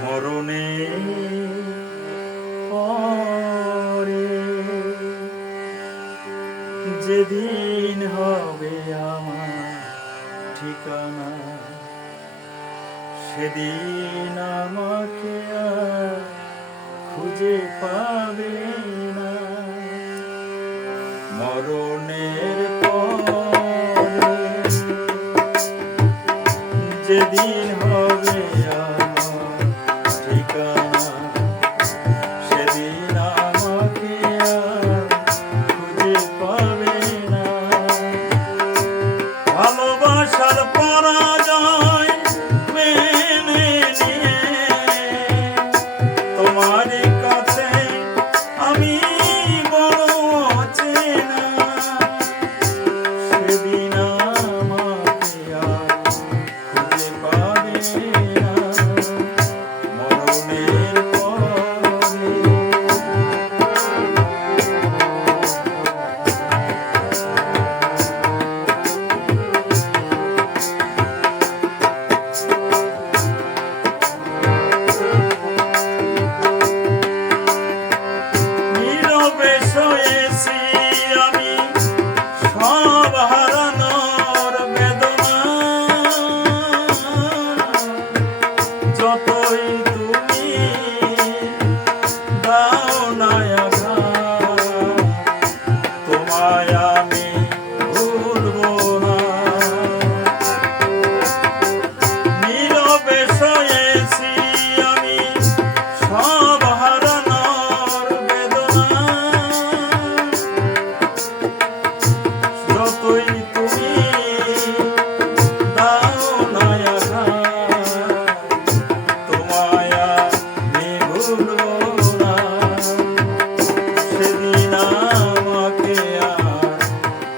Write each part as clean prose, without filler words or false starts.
মরণে পরে যেদিন হবে আমার ঠিকানা, সেদিন আমাকে আর খুঁজে পাবে না। মরণের পরে যেদিন হবে আমার ঠিকানা, সেদিন আমাকে আর খুঁজে পাবে না। ভালোবাসার পরাজয় মেনে নিয়ে তোমার কাছে আমি বড় অচেনা, সেদিন আমাকে আর খুঁজে পাবে না। মরণের পরে নীরবে শুয়েছি আমি সব হারানোর বেদনা, যতই তুমি দাও না আঘাত, তোমায় আমি ভুলবো না। নীরবে শুয়েছি আমি সব হারানোর বেদনা, যতই তুমি দাও না আঘাত, তোমায় আমি ভুলবো না। সেদিন আমাকে আর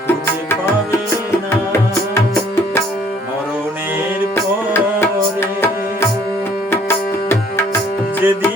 খুঁজে পাবে না। মরণের পরে যেদিন